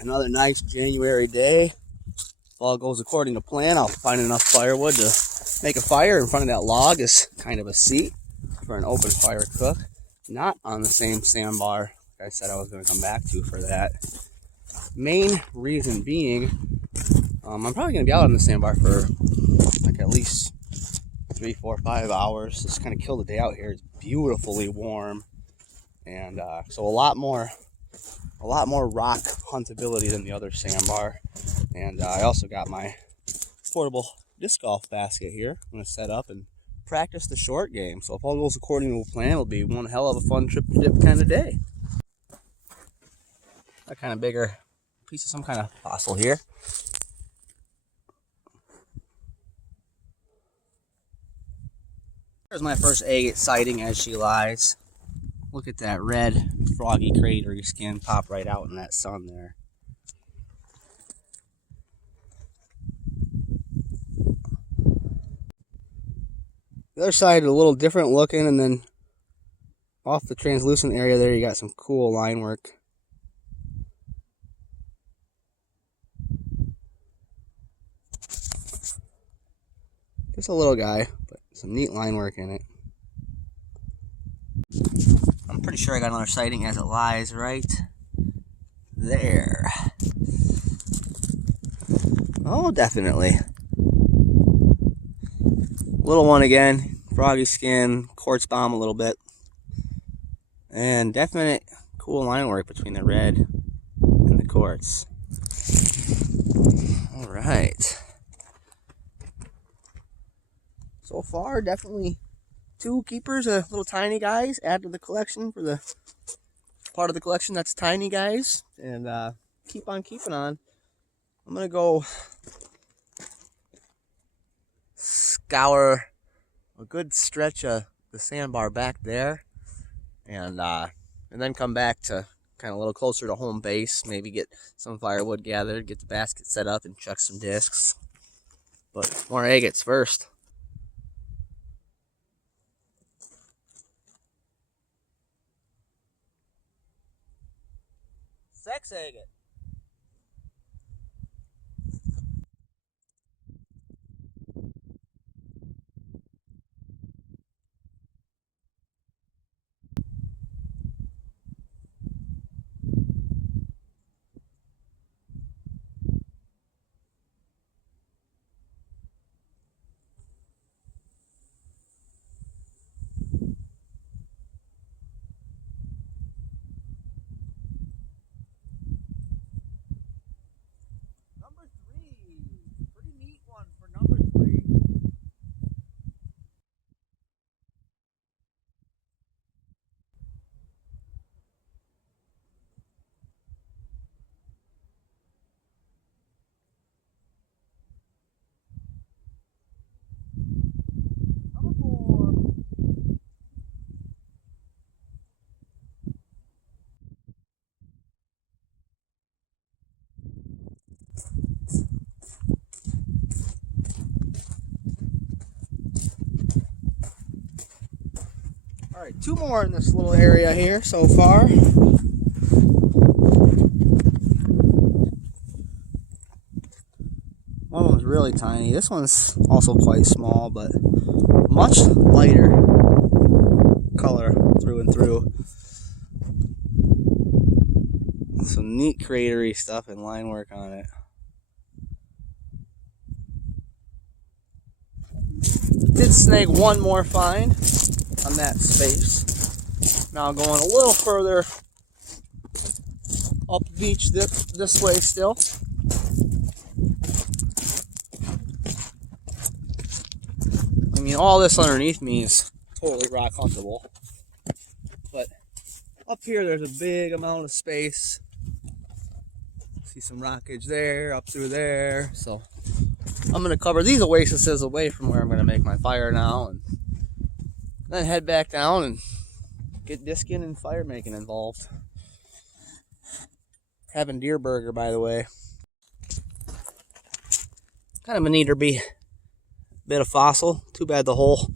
another nice January day. If all goes according to plan, I'll find enough firewood to make a fire. In front of that log is kind of a seat for an open fire cook. Not on the same sandbar like I said I was going to come back to for that. Main reason being, I'm probably going to be out on the sandbar for like at least 3, 4, 5 hours. Just kind of kill the day out here. It's beautifully warm, and so a lot more rock huntability than the other sandbar. And I also got my portable disc golf basket here. I'm going to set up and practice the short game. So if all goes according to plan, it'll be one hell of a fun trip to dip kind of day. A kind of bigger piece of some kind of fossil here. There's my first agate sighting as she lies. Look at that red froggy cratery skin pop right out in that sun there. The other side is a little different looking, and then off the translucent area there you got some cool line work. Just a little guy, but some neat line work in it. I'm pretty sure I got another sighting as it lies right there. Oh, definitely. Little one again, froggy skin, quartz bomb a little bit. And definite cool line work between the red and the quartz. All right. So far, definitely 2 keepers, little tiny guys, add to the collection for the part of the collection that's tiny guys. And keep on keeping on. I'm going to go scour a good stretch of the sandbar back there, and then come back to kind of a little closer to home base, maybe get some firewood gathered, get the basket set up, and chuck some discs. But more agates first. Sex agate. All right, 2 more in this little area here so far. One of them's really tiny. This one's also quite small, but much lighter color through and through. Some neat cratery stuff and line work on it. Did snag one more find on that space. Now going a little further up beach this way still. I mean, all this underneath me is totally rock huntable, but up here there's a big amount of space. See some rockage there, up through there. So I'm going to cover these oases away from where I'm going to make my fire now, and then head back down and get disking and fire making involved. Having deer burger, by the way. Kind of a neater bit of fossil. Too bad the whole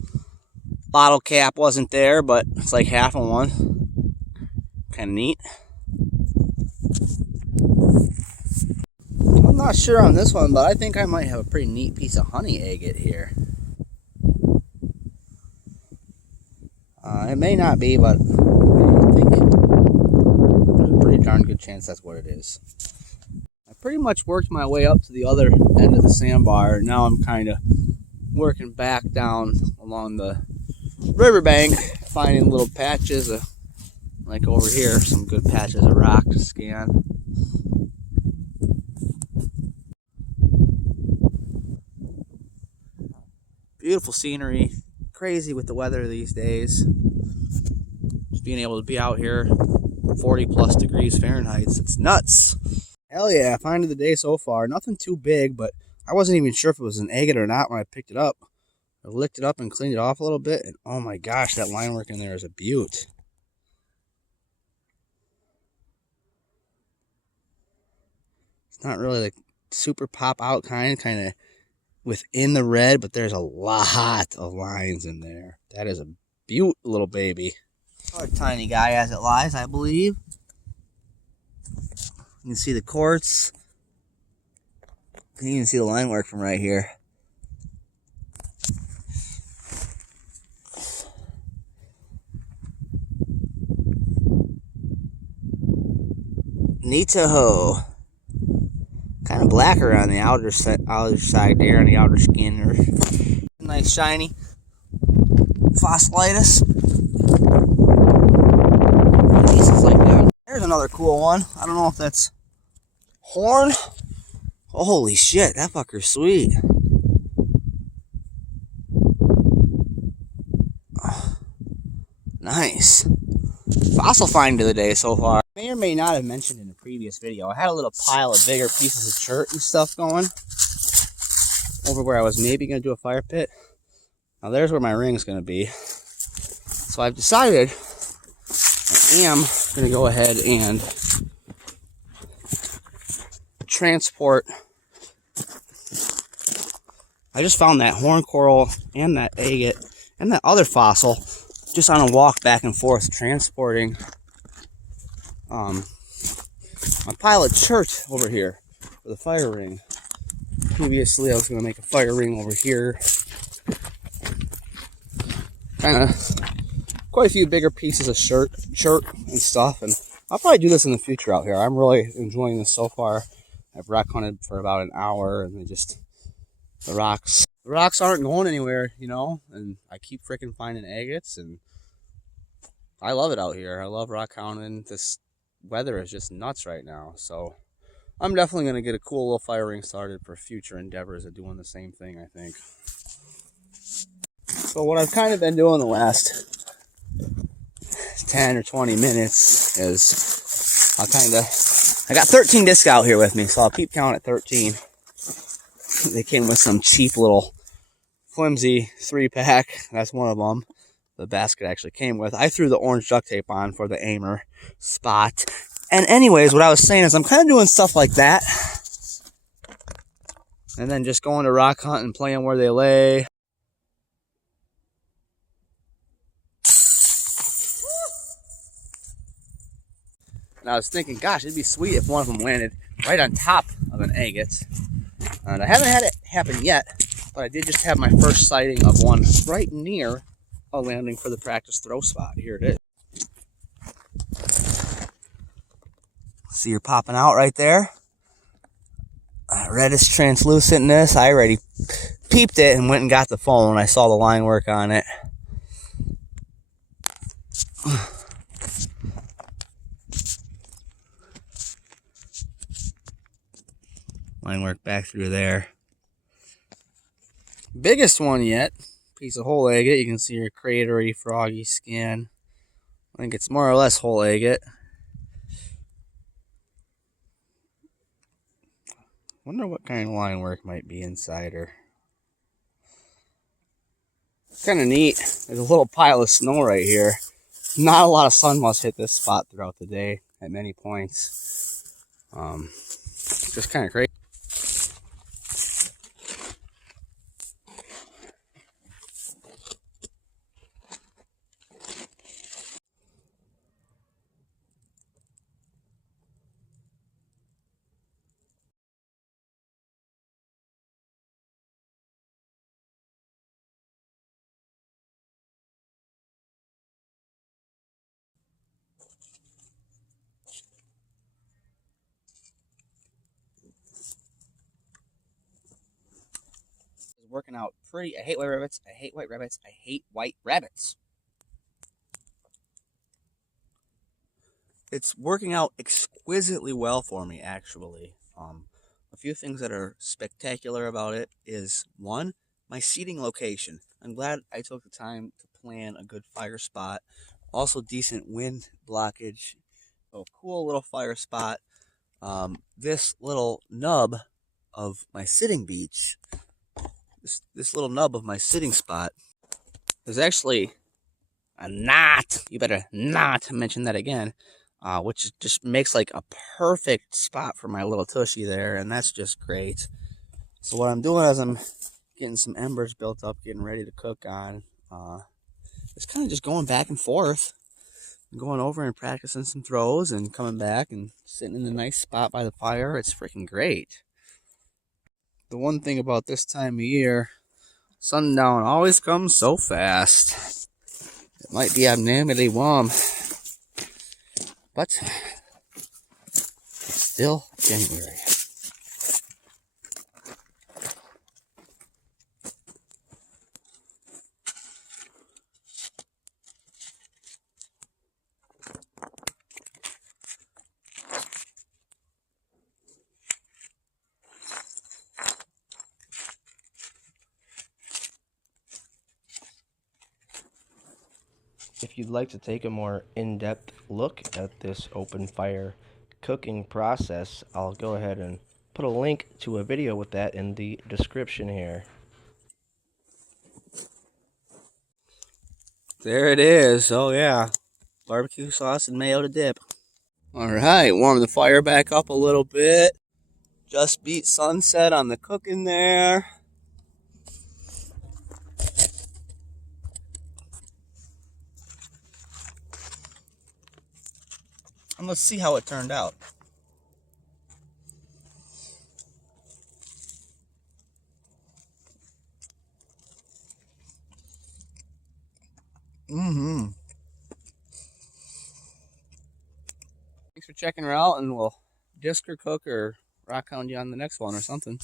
bottle cap wasn't there, but it's like half of one. Kind of neat. not sure on this one, but I think I might have a pretty neat piece of honey agate here. It may not be, but I think there's a pretty darn good chance that's what it is. I pretty much worked my way up to the other end of the sandbar. Now I'm kind of working back down along the riverbank, finding little patches of, like over here, some good patches of rock to scan. Beautiful scenery. Crazy with the weather these days. Just being able to be out here 40 plus degrees Fahrenheit, it's nuts. Hell yeah, find of the day so far. Nothing too big, but I wasn't even sure if it was an agate or not when I picked it up. I licked it up and cleaned it off a little bit, and oh my gosh, that line work in there is a beaut. It's not really like super pop out kind of within the red, but there's a lot of lines in there. That is a beaut little baby. A tiny guy as it lies, I believe. You can see the quartz. You can even see the line work from right here. Neato. Kind of blacker on the outer side there, on the outer skin. There. Nice shiny fossilitis. There's another cool one. I don't know if that's horn. Holy shit, that fucker's sweet. Nice. Fossil find of the day so far. I may or may not have mentioned in the previous video, I had a little pile of bigger pieces of chert and stuff going over where I was maybe going to do a fire pit. Now there's where my ring's going to be. So I've decided I am going to go ahead and transport. I just found that horn coral and that agate and that other fossil just on a walk back and forth transporting my pile of chert over here for the fire ring. Previously I was going to make a fire ring over here. Kind of quite a few bigger pieces of chert and stuff, and I'll probably do this in the future out here. I'm really enjoying this so far. I've rock hunted for about an hour, and the rocks aren't going anywhere, you know, and I keep freaking finding agates, and I love it out here. I love rock hounding. This weather is just nuts right now, so I'm definitely going to get a cool little fire ring started for future endeavors of doing the same thing, I think. So what I've kind of been doing the last 10 or 20 minutes is I got 13 discs out here with me, so I'll keep count at 13. They came with some cheap little flimsy 3-pack. That's one of them. The basket actually came with. I threw the orange duct tape on for the aimer spot. And anyways, what I was saying is I'm kind of doing stuff like that. And then just going to rock hunt and playing where they lay. And I was thinking, gosh, it'd be sweet if one of them landed right on top of an agate. And I haven't had it happen yet, but I did just have my first sighting of one right near a landing for the practice throw spot. Here it is. See her popping out right there. Reddish translucentness. I already peeped it and went and got the phone when I saw the line work on it. Line work back through there. Biggest one yet. Piece of whole agate. You can see her cratery, froggy skin. I think it's more or less whole agate. Wonder what kind of line work might be inside her. Kind of neat. There's a little pile of snow right here. Not a lot of sun must hit this spot throughout the day at many points. Just kind of crazy. working out pretty. I hate white rabbits. I hate white rabbits. I hate white rabbits. It's working out exquisitely well for me, actually. A few things that are spectacular about it is, one, my seating location. I'm glad I took the time to plan a good fire spot. Also, decent wind blockage. A cool little fire spot. This little nub of my sitting beach, this little nub of my sitting spot, there's actually a knot. You better not mention that again. Which just makes like a perfect spot for my little tushy there, and that's just great. So what I'm doing is I'm getting some embers built up, getting ready to cook on. It's kind of just going back and forth, going over and practicing some throws and coming back and sitting in a nice spot by the fire. It's freaking great. The one thing about this time of year, sundown always comes so fast. It might be abnormally warm, but it's still January. If you'd like to take a more in-depth look at this open fire cooking process, I'll go ahead and put a link to a video with that in the description here. There it is. Oh yeah, barbecue sauce and mayo to dip. All right, warm the fire back up a little bit. Just beat sunset on the cooking there. And let's see how it turned out. Thanks for checking her out, and we'll disc or cook or rockhound you on the next one or something.